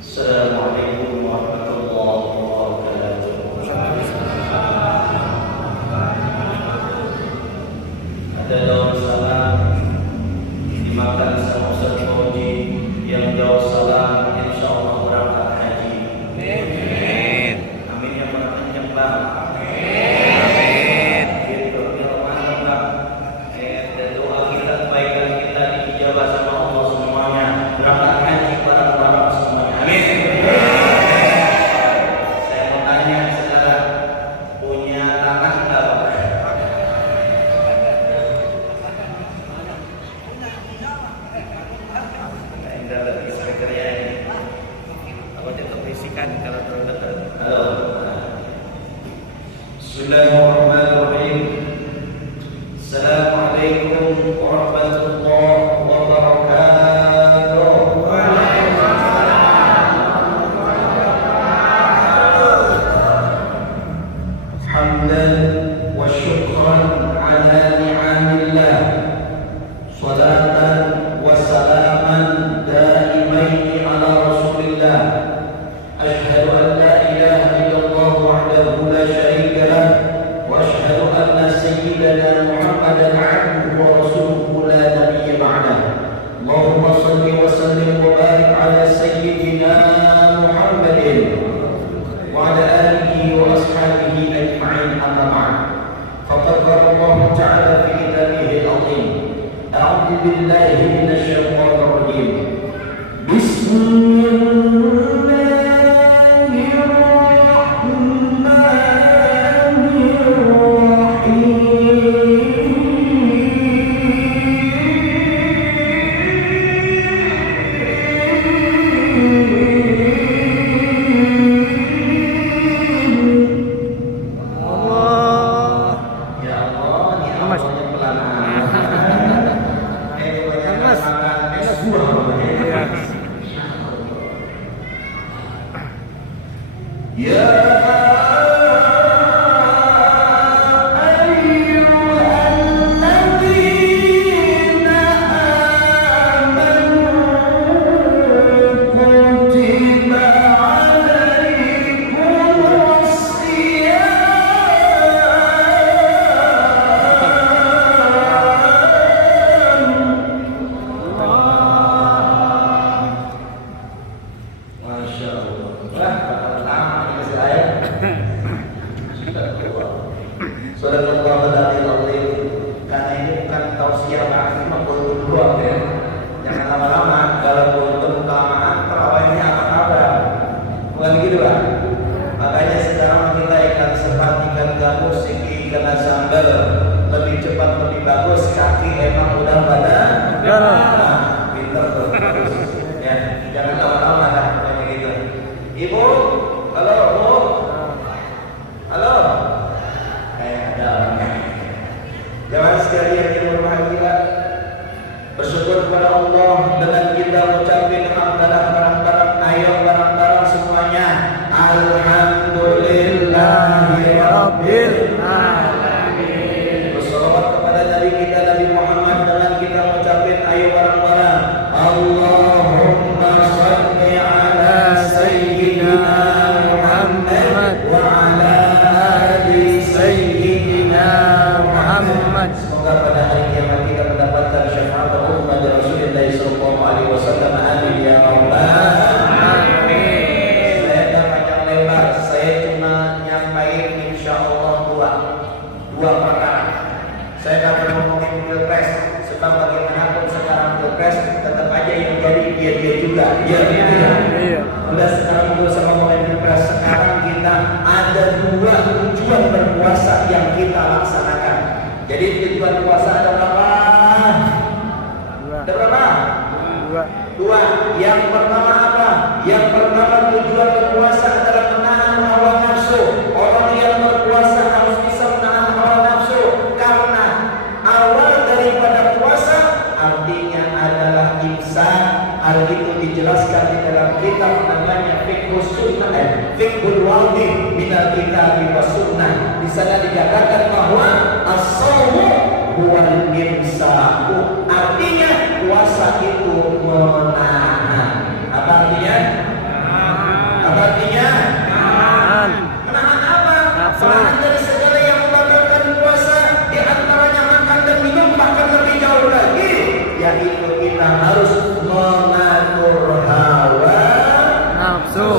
Assalamualaikum warahmatullahi wabarakatuh. Ada daun salam dimakan sama Ustaz Fauzi yang jauh salam, insya Allah berangkat haji. Amin. Amin yang berkenyang Pak. Amin. Gitu ya Pak. Dan doa kita, kebaikan kita dijawab sama Allah semuanya. Berangkat haji bareng-bareng semuanya. Amin. Saya mau tanya sekarang, punya tanah enggak Pak? Enggak ada speaker ya ini. Aku tetap bisikan kalau terlalu dekat. Halo. Bismillahirrahmanirrahim. Assalamualaikum warahmatullahi wabarakatuh. Hamdan wa syukran ala ni'amillah. Salatan wa salaman daimaini ala Rasulillah. Ashhadu an la ilaha illallah wahdahu la syarika lah wa ashhadu anna sayyidana Muhammadan abduhu wa rasuluhu la nabiyya ba'dah. Allahumma salli wa sallim wa barik ala sayyidina Muhammadin wa ala alihi wa ashabihi ajma'in, amma ba'd. Faqad qala Allah ta'ala fi kitabihi al-'azim. A'udzu billahi minasy syaithanir rajim. Sekarang kita ada dua tujuan berpuasa yang kita laksanakan. Jadi tujuan puasa ada berapa? Ada berapa? Dua. Yang pertama apa? Yang pertama tujuan berpuasa adalah menahan hawa nafsu. Orang yang berpuasa harus bisa menahan hawa nafsu, karena awal daripada puasa artinya adalah imsak. Hal itu dijelaskan di dalam kitab namanya Fiqhus Sunnah, Fiqhul Wadih minal kitab wa sunnah. Di sana dikatakan bahwa as-shaumu huwal imsaku. Artinya puasa itu menahan. Apa artinya? Apa artinya? Menahan apa? Menahan dari segala yang membatalkan puasa, di antaranya makan dan minum, bahkan lebih jauh lagi yaitu kita harus mengatur hawa nafsu.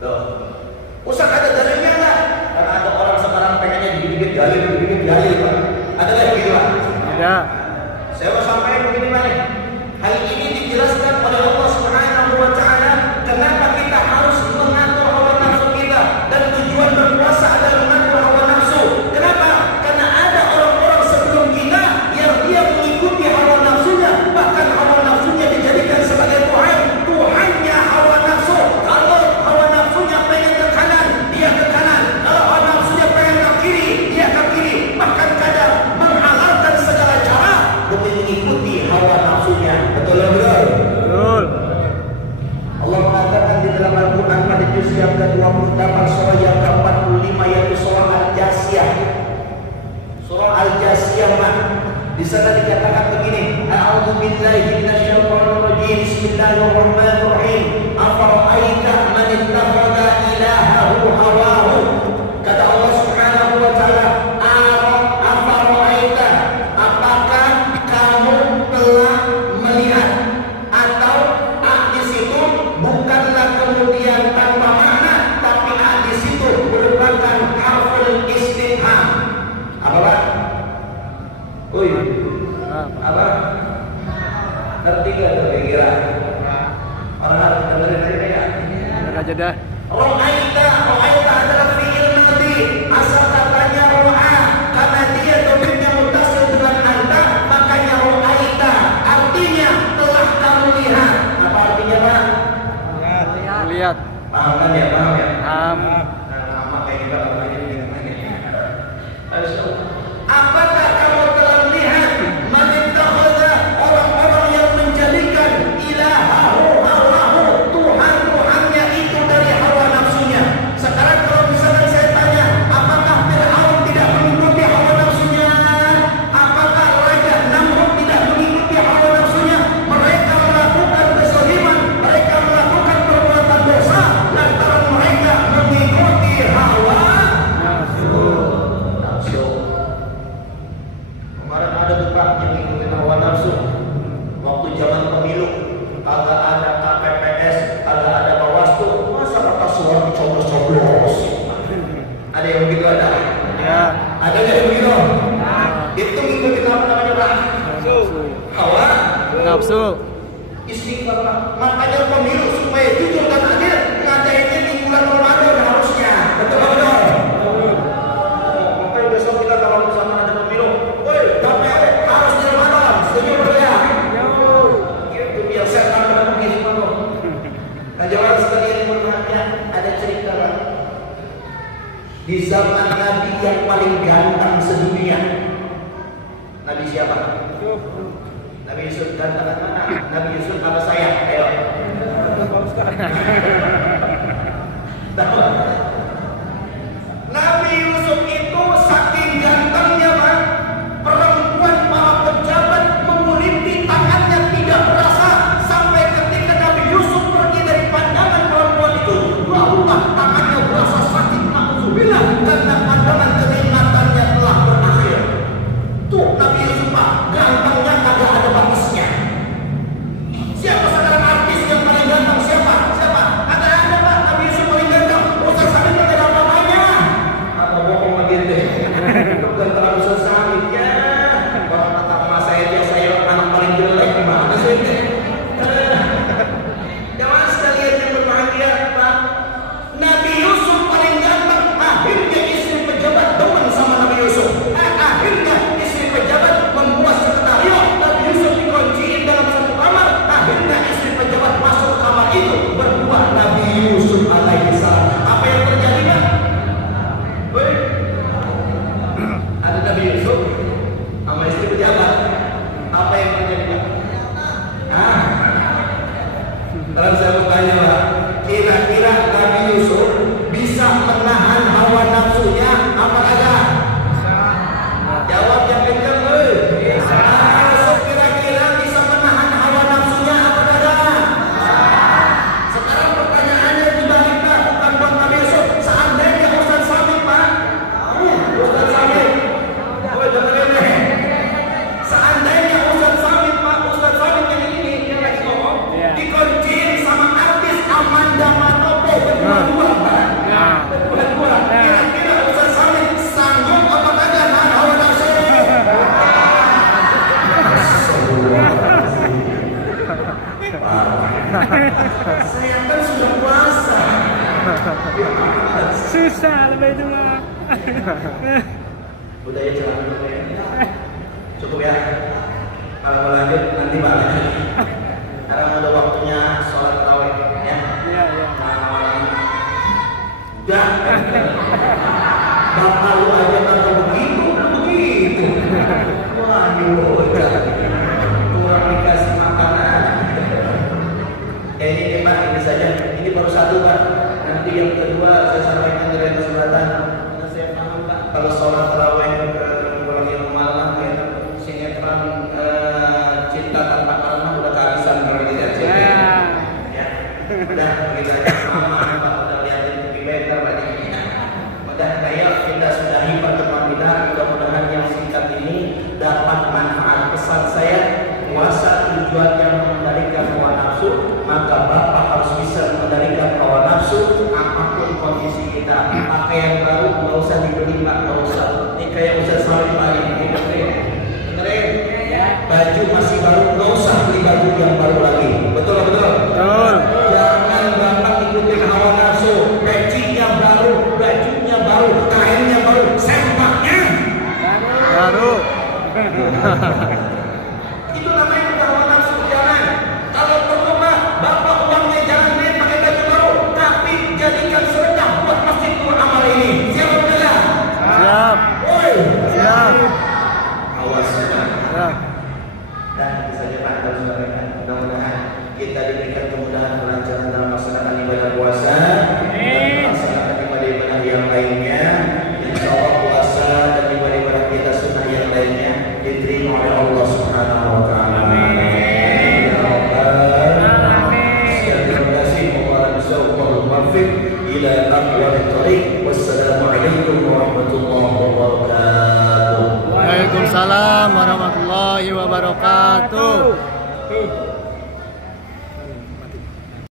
Tuh. Ustaz, ada dalilnya enggak? Karena ada orang sekarang pengennya dikit-dikit dalil, Pak. Ada nggak begitu, Pak? Ada. Saya mau sampaikan begini, Pak. Hal ini dijelaskan oleh Allah Subhanahu wa taala kenapa kita harus mengatur hawa nafsu kita, dan tujuan berpuasa adalah mengatur hawa nafsu. Kenapa? Karena ada orang-orang sebelum kita yang dia mengikuti hawa nafsunya, bahkan hawa nafsunya dijadikan sebagai Tuhan. Tuhannya hawa nafsu. Kalau hawa nafsunya pengen ke kanan, dia ke kanan. Kalau hawa nafsunya pengen ke kiri, dia ke kiri. Bahkan kadang menghalalkan segala cara demi mengikuti hawa nafsunya. Betul betul. Betul. Allah mengatakan di dalam Al-Quran pada juz yang ke-28 surah yang ke-45 yaitu surah Al-Jasiyah. Surah Al-Jasiyah, di sana dikatakan begini, A'udzu billahi minasyaitonir rajim. Bismillahirrahmanirrahim. Afara'aita man ittakhadha ilahahu hawahu. Kata Allah Subhanahu wa taala, afara'aita, apakah kamu telah melihat, atau di situ bukanlah kemudian tanpa makna, tapi di situ merupakan harful istifham. Apa, Pak? Apa? Ngerti gak kira-kira? Orang dengerin aja ya? Dengar aja dah. Ro'aita adalah fi'il madhi. Asal katanya ro'a, karena dia domirnya muttasil dengan anta, makanya ro'aita. Artinya telah kamu lihat. Apa artinya, Pak? Lihat. Paham kan ya? Paham ya? Paham. Nah, makanya kita apakah kamu telah melihat manittakhadha, orang-orang yang menjadikan ilahahu hawahu, Tuhan-Tuhannya itu dari hawa nafsunya. Sekarang kalau misalnya saya tanya, apakah Fir'aun tidak mengikuti hawa nafsunya? Apakah Raja Namrud tidak mengikuti hawa nafsunya? Mereka melakukan kezaliman, mereka melakukan perbuatan dosa lantaran mereka mengikuti hawa nafsu. Kemarin ada tuh Pak yang ngikutin hawa nafsu. Waktu zaman pemilu, kagak ada KPPS, kagak ada Bawaslu, masa kertas suara dicoblos-coblos? Ada yang begitu ada? Ya. Ada yang begitu? Itu ngikutin apa namanya, Pak? Hawa nafsu. Istighfar, Pak. Makanya pemilu supaya jujur dan adil, ngadainnya di bulan Ramadan harusnya. Betul betul. Makanya besok kita kalau misalkan ada pemilu, KPU harus di Ramadan, setuju ya? Gitu biar setan pada pemilu semua. Nah, jawab sekalian bertanya, ada cerita, Pak. Di zaman Nabi yang paling ganteng sedunia, Nabi siapa? Nabi Yusuf. Gantengan mana? Nabi Yusuf apa saya? Ayo. Nabi Yusuf itu saking gantengnya, Pak, perempuan para pejabat menguliti tangannya tidak berasa, sampai ketika Nabi Yusuf pergi dari pandangan perempuan itu, barulah tangannya berasa sakit, na'udzubillah, karena pandangan kenikmatannya telah berakhir. Tuh Nabi Yusuf, Pak, gantengnya kagak ada batasnya. Siapa sekarang artis yang paling ganteng? Siapa? Ada Pak, Nabi Yusuf paling ganteng. Ustaz Saya kan sudah puasa. Susah lebih itu mah. Udah ya jalan dulu ya. Cukup ya. Kalau mau lanjut nanti balik. Sekarang udah waktunya sholat tarawih ya. Iya, iya. Udah. Bapak lu aja kata begitu. Waduh, kurang dikasih makanan. Ini Pak, ini saja. Ini baru satu Pak. Nanti yang kedua saya sampaikan dari kesempatan. Karena saya paham Pak, kalau sholat tarawih kalau yang malam ya sinetron cinta tanpa karena udah kehabisan kalau tidak cek. Ya, udah begitu aja. Mama Pak udah liatin lebih better tadi. Udah kayak kita sudahi pertemuan kita. Mudah-mudahan yang singkat ini dapat manfaat. Pesan saya, puasa tujuannya mengendalikan hawa nafsu, maka Bapak harus bisa mengendalikan hawa nafsu apapun kondisi kita. Pakaian baru nggak usah dibeli Pak, nggak usah. Ini kayak Ustaz Salim Pak ini, dengerin. Baju masih baru, nggak usah beli baju yang baru lagi. Betul. Jangan Bapak ikutin hawa nafsu. Pecinya baru, bajunya baru, kainnya baru, sempaknya Baru. itu namanya udah hawa nafsu. Jangan. Kalau perlu mah Bapak uangnya jangan beli pakai baju baru, tapi jadikan sedekah buat masjid amal ini. Siap benar? Siap. Woi. Siap. Awas ya. Siap. Dan itu saja Pak harus sampaikan. Mudah-mudahan kita diberikan kemudahan kelancaran dalam melaksanakan ibadah puasa dan melaksanakan ibadah-ibadah yang lainnya. Insya Allah puasa dan ibadah-ibadah kita sunnah yang lainnya diterima oleh Allah Subhanahu Wa Taala. Amin. Ya Rabbal Alamin. Terima kasih. Ila aqwam thariq. Wassalamualaikum warahmatullahi wabarakatuh. Waalaikumsalam warahmatullahi wabarakatuh.